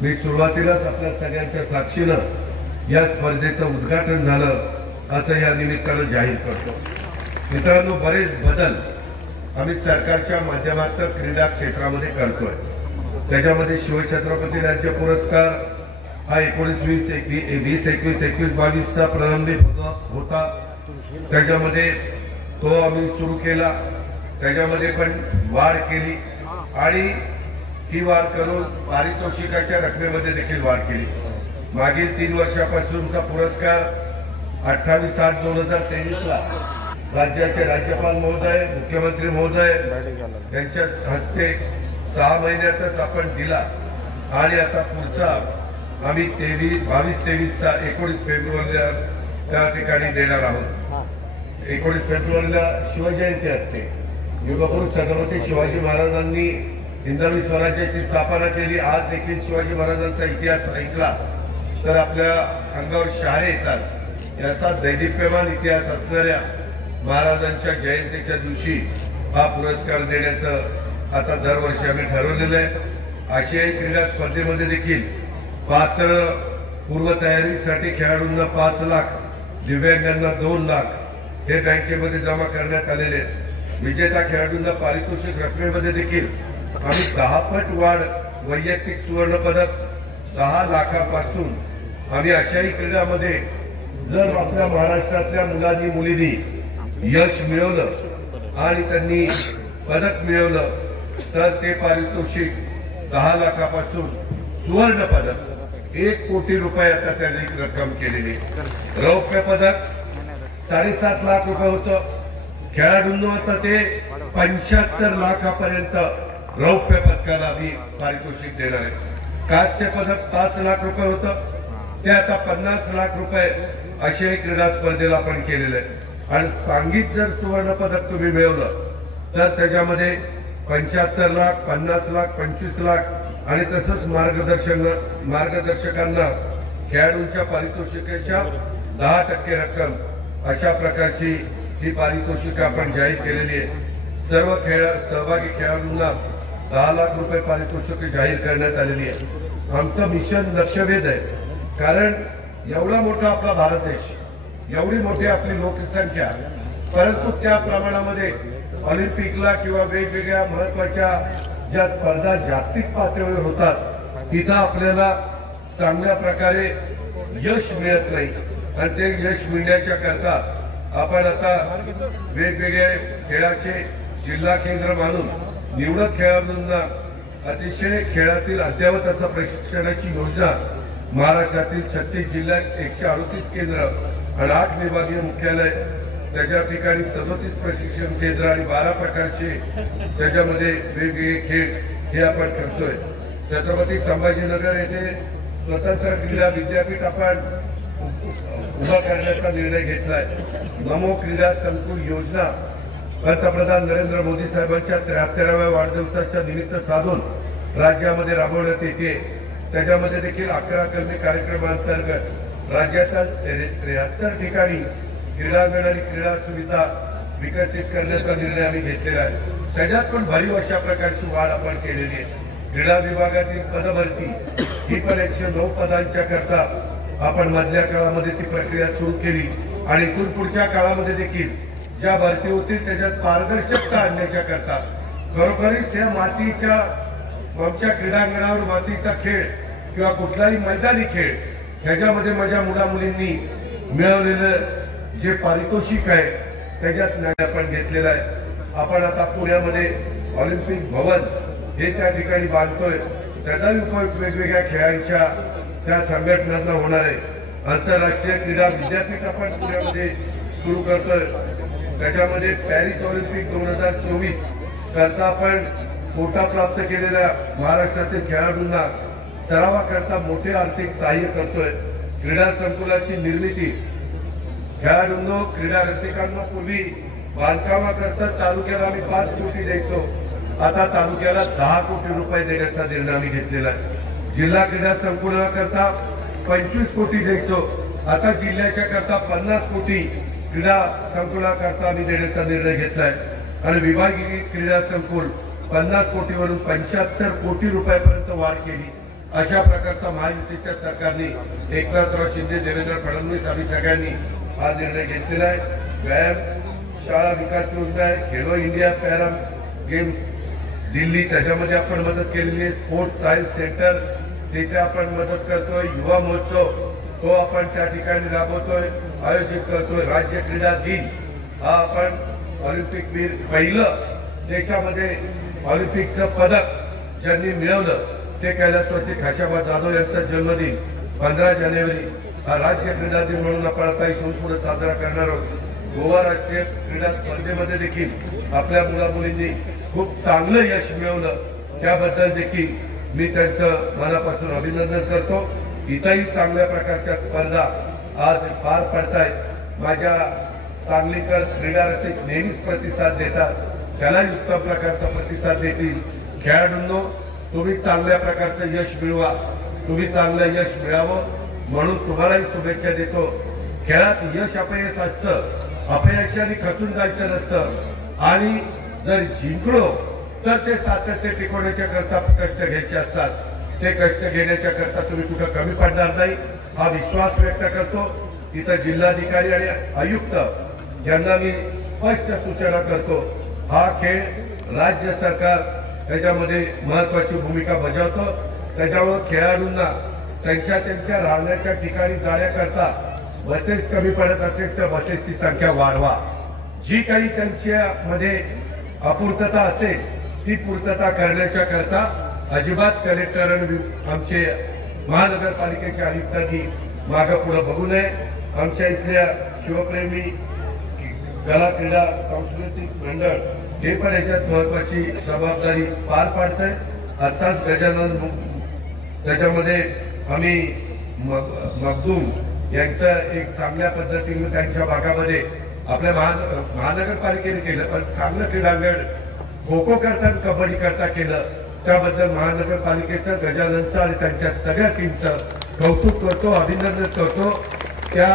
मी सुरुवातीलाच आपल्या सगळ्यांच्या साक्षीनं या स्पर्धेचं उद्घाटन झालं असं या निमित्तानं जाहीर करतो। मित्रांनो, बरेच बदल आम्ही सरकारच्या माध्यमातून क्रीडा क्षेत्रामध्ये करतोय। त्याच्यामध्ये शिवछत्रपती राज्य पुरस्कार हा 19-20-21-22 चा प्रारंभी होता। त्याच्यामध्ये तो आम्ही सुरू केला, त्याच्यामध्ये पण वाढ केली आणि ती वाढ करून पारितोषिकाच्या रकमेमध्ये देखील वाढ केली। मागील 3 वर्षापासूनचा पुरस्कार 28/8/2023 ला राज्याचे राज्यपाल महोदय, मुख्यमंत्री महोदय यांच्या हस्ते 6 महिन्यातच आपण दिला आणि आता पुढचा आम्ही 22-23 चा 19 फेब्रुवारीला त्या ठिकाणी देणार आहोत। 19 फेब्रुवारीला शिवजयंती असते। युगपुरुष छत्रपती शिवाजी महाराजांनी हिंदवी स्वराज्याची स्थापना केली। आज देखील शिवाजी महाराजांचा इतिहास ऐकला तर आपल्या अंगावर शहारे येतात। याचा दैदिप्यमान इतिहास असणाऱ्या महाराजांच्या जयंतीच्या दिवशी हा पुरस्कार देण्याचं आता दरवर्षी आम्ही ठरवलेलं आहे। आशियाई क्रीडा स्पर्धेमध्ये देखील पात्र पूर्वतयारीसाठी खेळाडूंना 5 लाख, दिव्यांगांना 2 लाख हे बँकेमध्ये जमा करण्यात आलेले आहेत। विजेता खेळाडूंना पारितोषिक रकमेमध्ये देखील आम्ही 10 पट वाढ, वैयक्तिक सुवर्ण पदक 10 लाखापासून आम्ही आशियाई क्रीडामध्ये जर आपल्या महाराष्ट्रातल्या मुलांनी मुलींनी यश मिळवलं आणि त्यांनी पदक मिळवलं तर ते पारितोषिक 10 लाखापासून सुवर्ण पदक 1 कोटी रुपये आता त्याची रक्कम केलेली। रौप्य पदक 7.5 लाख रुपये होतं। खेळाडूंना आता ते 75 लाखापर्यंत रौप्य पदकाला आम्ही पारितोषिक देणार आहे। कांस्य पदक 5 लाख रुपये होतं, ते आता 50 लाख रुपये आशियाई क्रीडा स्पर्धेला आपण केलेलं आहे। आणि सांघिक जर सुवर्ण पदक तुम्ही मिळवलं तर त्याच्यामध्ये 75 लाख, 50 लाख, 25 लाख आणि तसंच मार्गदर्शकांना खेळाडूंच्या पारितोषिकाच्या 10% रक्कम अशा प्रकारची ही पारितोषिकं आपण जाहीर केलेली आहे। सर्व सहभागी खेळाडूंना 10 लाख रुपये पारितोषिके जाहीर करण्यात आलेली आहे। आमचं मिशन लक्षवेध आहे, कारण एवढा मोठा आपला भारत देश, एवढी मोठी आपली लोकसंख्या, परंतु त्या प्रमाणामध्ये ऑलिम्पिकला किंवा वेगवेगळ्या महत्वाच्या ज्या स्पर्धा जागतिक पातळीवर होतात तिथं आपल्याला चांगल्या प्रकारे यश मिळत नाही। आणि ते यश मिळण्याच्या करता आपण आता वेगवेगळे खेळाचे जिल्हा केंद्र मानून निवडक खेळाडूंना अतिशय खेळातील अद्ययावत असं प्रशिक्षणाची योजना महाराष्ट्रातील 36 जिल्ह्यात 138 केंद्र आणि 8 विभागीय मुख्यालय, त्याच्या ठिकाणी 37 प्रशिक्षण केंद्र आणि 12 प्रकारचे त्याच्यामध्ये वेगवेगळे खेळ हे आपण करतोय। छत्रपती संभाजीनगर येथे स्वतंत्र क्रीडा विद्यापीठ आपण उभा करण्याचा निर्णय घेतलाय। नमो क्रीडा संकुल योजना पंतप्रधान नरेंद्र मोदी साहेबांच्या 73व्या वाढदिवसाच्या निमित्त साधून राज्यामध्ये राबवण्यात येते। त्याच्यामध्ये देखील 11 कलमी कार्यक्रमांतर्गत राज्याच्या 73 ठिकाणी क्रीडांगण आणि क्रीडा सुविधा विकसित करण्याचा निर्णय आम्ही घेतलेला आहे। त्याच्यात पण भरीव अशा प्रकारची वाढ आपण केलेली आहे। क्रीडा विभागातील पदभरती ही पण 109 पदांच्या करता आपण मधल्या काळामध्ये ती प्रक्रिया सुरू केली आणि इथून पुढच्या काळामध्ये देखील ज्या भरती होतील त्याच्यात पारदर्शकता आणण्याच्या करता खरोखरीच या मातीच्या आमच्या क्रीडांगणावर मातीचा खेळ किंवा कुठलाही मैदानी खेळ ह्याच्यामध्ये माझ्या मुला मुलींनी मिळवलेलं जे पारितोषिक आहे त्याच्यात आपण घेतलेलं आहे। आपण आता पुण्यामध्ये ऑलिम्पिक भवन हे त्या ठिकाणी बांधतोय, त्याचाही उपयोग वेगवेगळ्या खेळांच्या त्या संघटनांना होणार आहे। आंतरराष्ट्रीय क्रीडा विद्यापीठ आपण पुण्यामध्ये सुरू करतोय, त्याच्यामध्ये पॅरिस ऑलिम्पिक 2024 करता आपण कोटा प्राप्त केलेल्या महाराष्ट्रातील खेळाडूंना सरावाकरता मोठे आर्थिक सहाय्य करतोय। क्रीडा संकुलाची निर्मिती खेळाडूंना, क्रीडा रसिकांना पूर्वी बांधकामाकरता तालुक्याला आम्ही 5 कोटी द्यायचो, आता तालुक्याला 10 कोटी रुपये देण्याचा निर्णय आम्ही घेतलेला आहे। जिल्हा क्रीडा संकुलाकरता 25 कोटी द्यायचो, आता जिल्ह्याच्या करता 50 कोटी क्रीडा संकुलाकरता आम्ही देण्याचा निर्णय घेतलाय आणि विभागीय क्रीडा संकुल 50 कोटीवरून 75 कोटी रुपयापर्यंत वाढ केली अशा प्रकारचा महायुतीच्या सरकारने एकनाथराव शिंदे, देवेंद्र फडणवीस आम्ही सगळ्यांनी हा निर्णय घेतलेला आहे। व्यायाम शाळा विकास योजना आहे, Khelo India para games Delhi त्याच्यामध्ये आपण मदत केलेली आहे, स्पोर्ट्स सायन्स सेंटर तिथे आपण मदत करतोय, युवा महोत्सव तो आपण त्या ठिकाणी राबवतोय, आयोजित करतोय, राज्य क्रीडा दिन हा आपण ऑलिम्पिक वीर पहिलं देशामध्ये ऑलिम्पिकचं पदक ज्यांनी मिळवलं ते कैलासवासी खाशाबा जाधव यांचा जन्मदिन 15 जानेवारी हा राज्य क्रीडा दिन म्हणून आपण आता इथून पुढे साजरा करणार आहोत। गोवा राष्ट्रीय क्रीडा स्पर्धेमध्ये देखील आपल्या मुला मुलींनी खूप चांगलं यश मिळवलं, त्याबद्दल देखील मी त्यांचं मनापासून अभिनंदन करतो। इथंही चांगल्या प्रकारच्या स्पर्धा आज पार पडतायत। माझ्या सांगलीकर क्रीडा रसिक नेहमीच प्रतिसाद देतात, त्यालाही उत्तम प्रकारचा प्रतिसाद देतील। खेळाडूंनो, तुम्ही चांगल्या प्रकारचं यश मिळवा, तुम्ही चांगलं यश मिळावं म्हणून तुम्हालाही शुभेच्छा देतो। खेळात यश अपयश असतं, अपयशाने खचून जायचं नसतं आणि जर जिंकलो तर ते सातत्य टिकवण्याच्या करता कष्ट घ्यायचे असतात। ते कष्ट घेण्याच्या करता तुम्ही कुठं कमी पडणार नाही हा विश्वास व्यक्त करतो। इथं जिल्हाधिकारी आणि आयुक्त यांना मी स्पष्ट सूचना करतो, हा खेळ राज्य सरकार त्याच्यामध्ये महत्वाची भूमिका बजावतो। त्याच्यामुळे खेळाडूंना त्यांच्या राहण्याच्या ठिकाणी जाण्याकरता बसेस कमी पडत असेल तर बसेसची संख्या वाढवा। जी काही त्यांच्यामध्ये अपूर्तता असेल ती पूर्तता करण्याच्या करता अजिबात कलेक्टर आणि आमचे महानगरपालिकेच्या आयुक्तांनी मागं पुढे बघू नये। आमच्या इथल्या शिवप्रेमी कला क्रीडा सांस्कृतिक मंडळ हे पण याच्यात महत्वाची जबाबदारी पार पाडत आहे। आताच गजानन त्याच्यामध्ये आम्ही मखदूम यांचं एक चांगल्या पद्धतीने त्यांच्या भागामध्ये आपल्या महानगरपालिकेने केलं, पण चांगलं क्रीडांगण खो खो करता कबड्डी करता केलं, त्याबद्दल महानगरपालिकेचं गजाननचं आणि त्यांच्या सगळ्या टीमचं कौतुक करतो, अभिनंदन करतो। त्या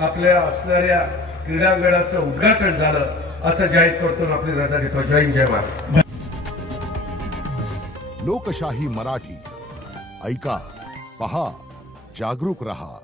आपल्या असणाऱ्या क्रीडांगणाचं उद्घाटन झालं असं जाहीर करतो, आपली रजा देतो। जय हिंद, जय महाराष्ट्र। लोकशाही मराठी ऐका, पहा, जागरूक रहा।